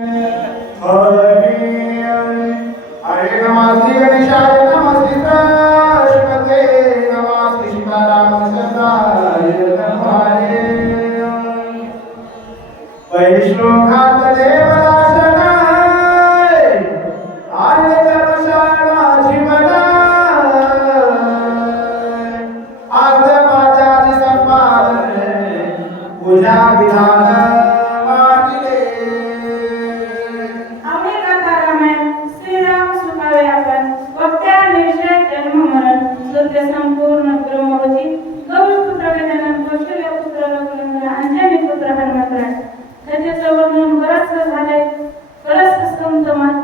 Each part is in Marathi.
हरे हरे नमः श्री गणेशाय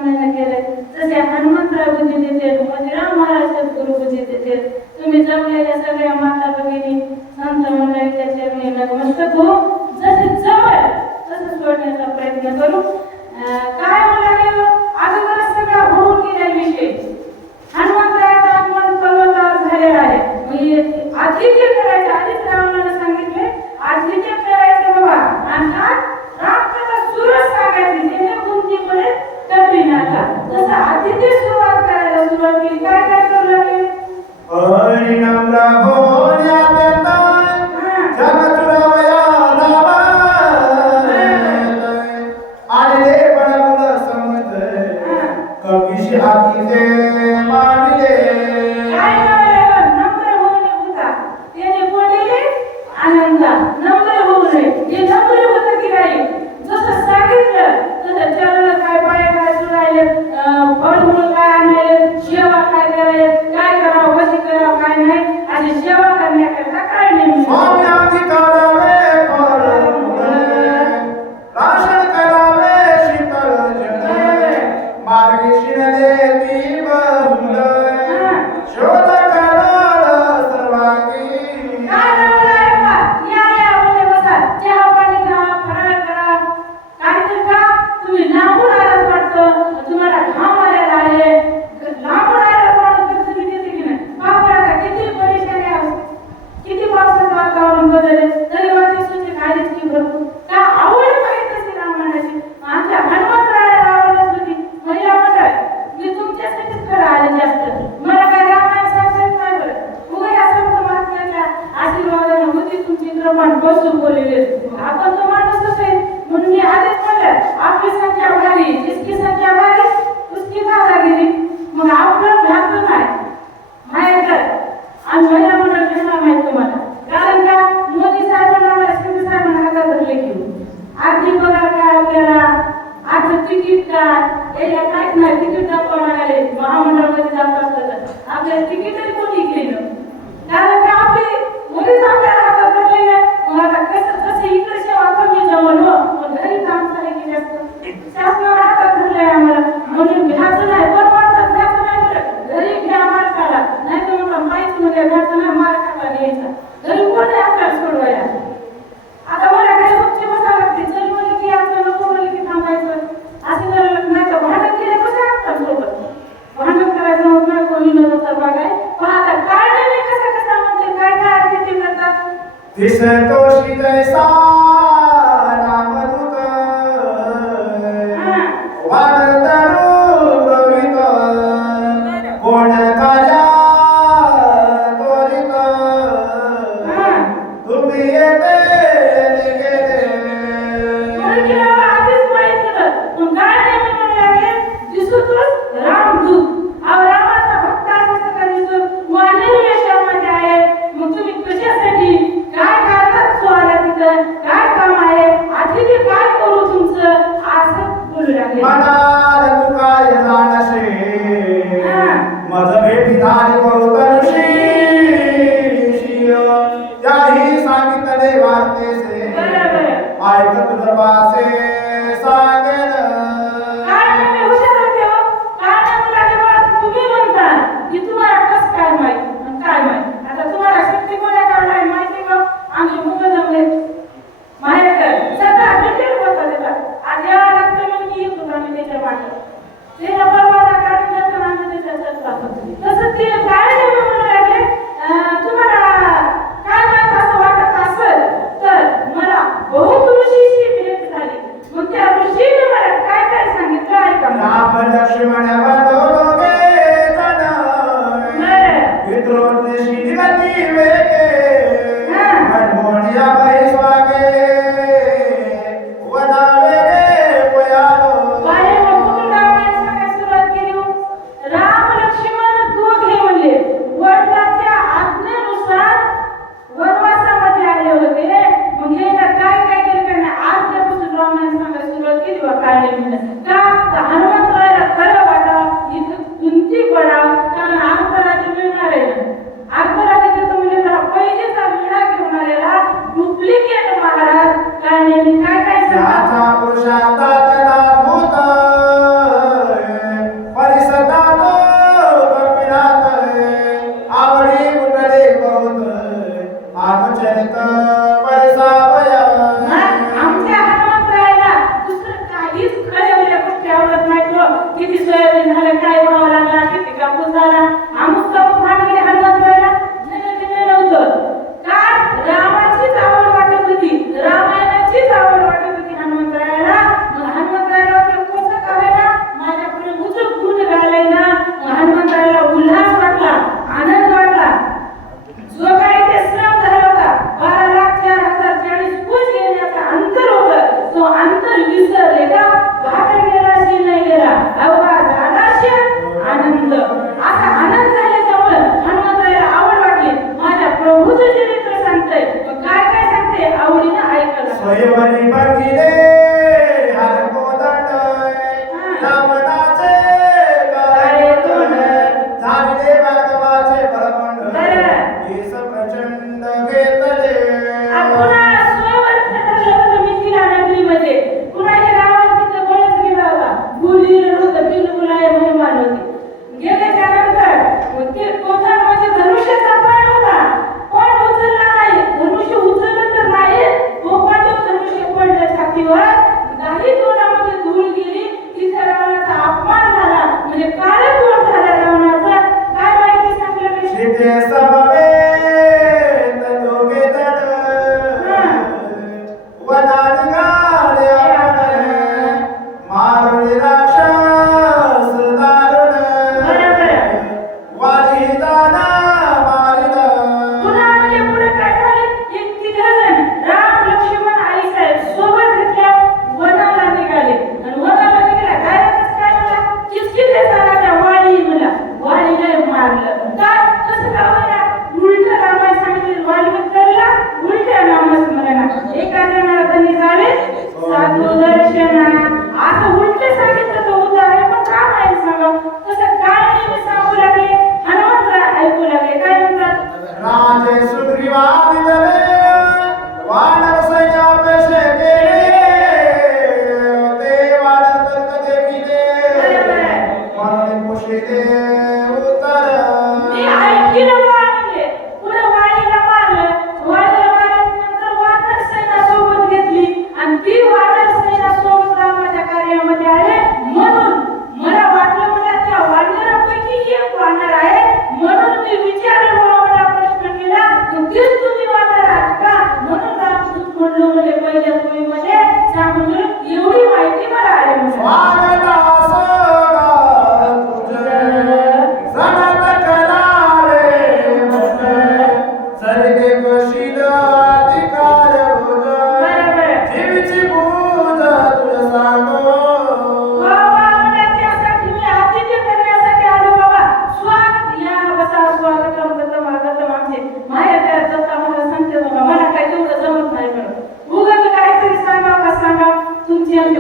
स्थापना केल्या जसे हनुमंतराव गुरुजी देते मोतीराम महाराज गुरुजी देते तुम्ही जमलेल्या सगळ्या कभी आती ते माने cricketer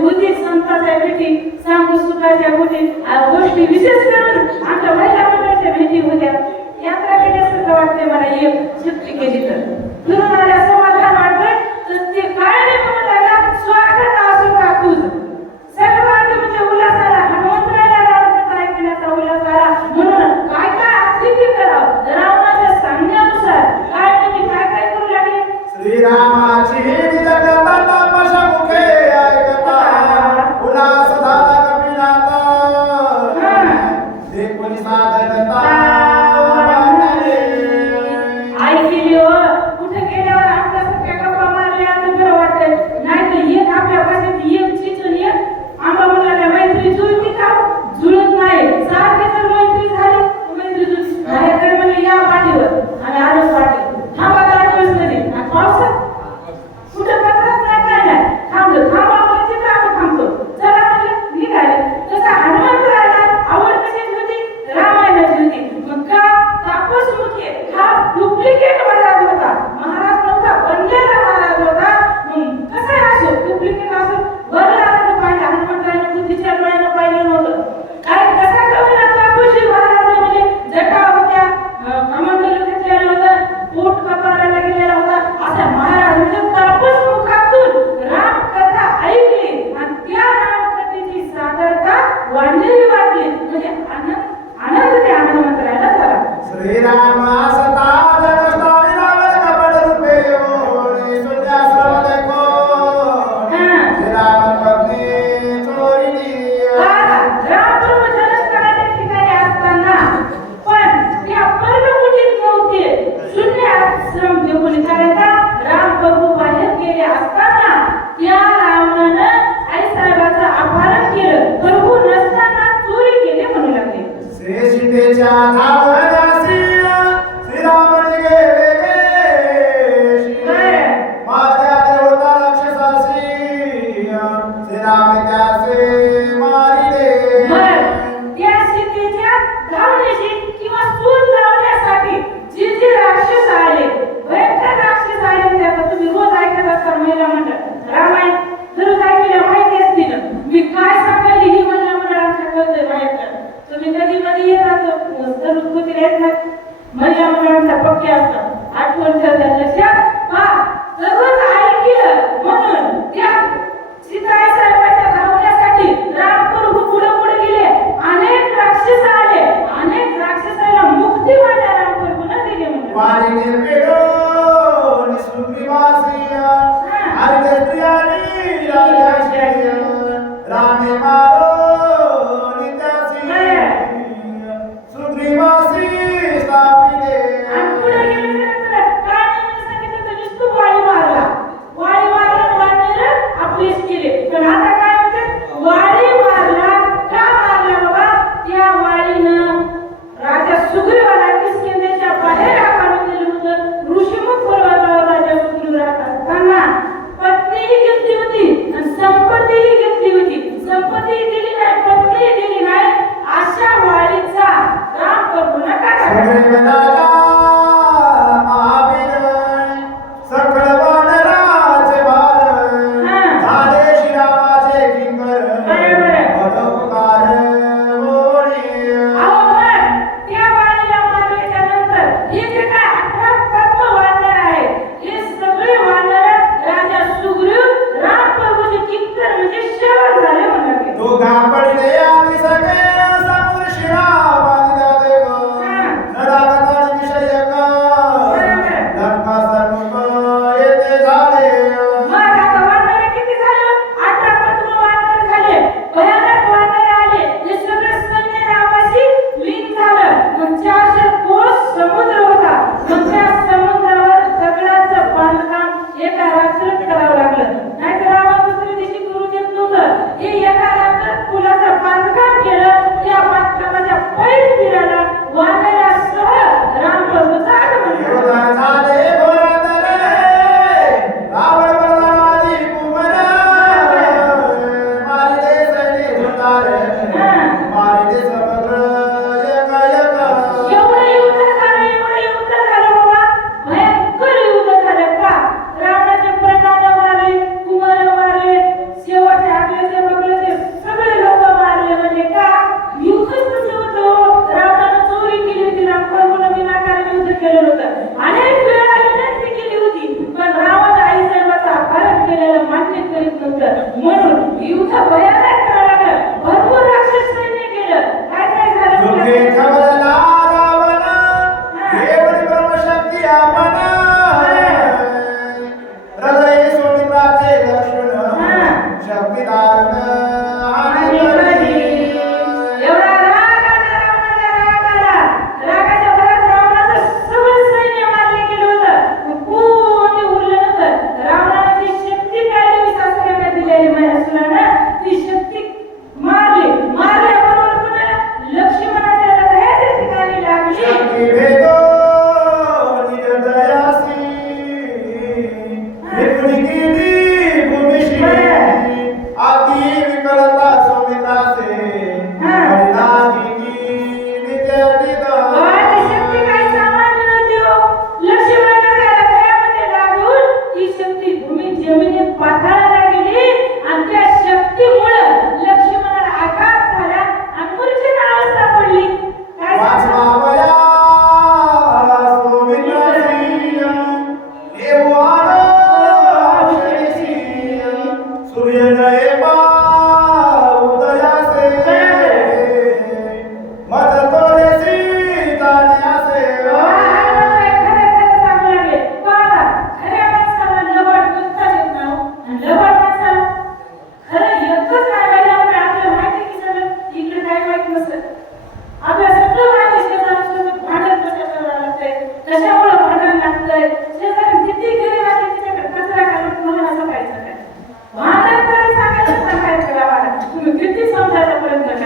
होती संस्थाच्या भेटी सांगू सुखाच्या होती. गोष्टी विशेष करून आमच्या महिला मंडळाच्या भेटी होत्या यात्रा भेटल्यासारखं वाटते मला एक शक्ती केली तर. फिरून मला समाधान वाटतंय. तर ते काय नाही स्वागत असो का तुझ सर्वांनी म्हणजे उल्हासाला हनुमंतरायला रामकथा ऐकण्याचा उल्हास आला. म्हणून काय काय अतिथी करावं? रावणाच्या सांगण्यानुसार काय तुम्ही काय काय Shriram cara legítima sua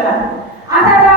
Agora, a tarefa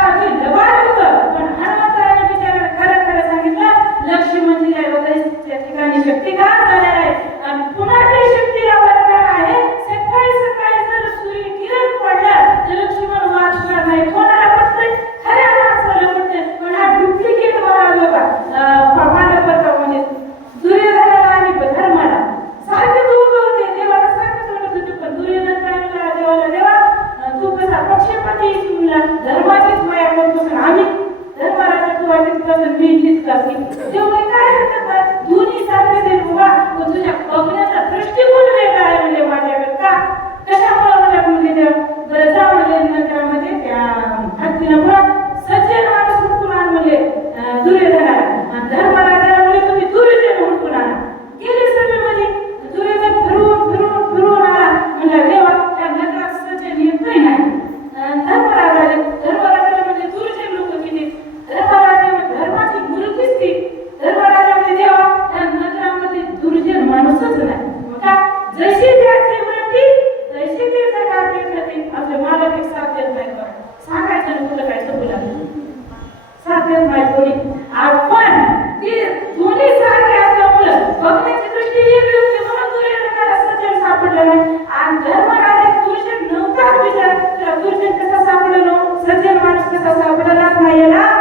कसा सापडलो? सज्जन माणूस कसा सापडलाच नाही याला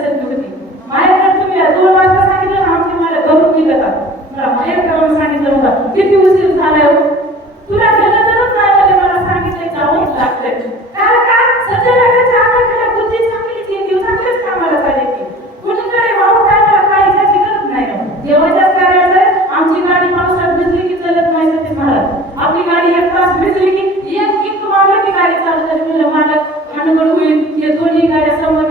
करून दिलं का? मला बाहेर काढून सांगितलं मला किती उशीर झालाय हो? तुला केलं तरच मला सांगितलं जाऊन लागतंय. कारण नाही हो. देवाच्याच आमची गाडी पावसात भिजली की चालत नाही ते आपली गाडी एक तास भिजली की एक किंक मारलं की गाडी चालत म्हणलं मालक भांडवल होईल. या दोन्ही गाड्या समोर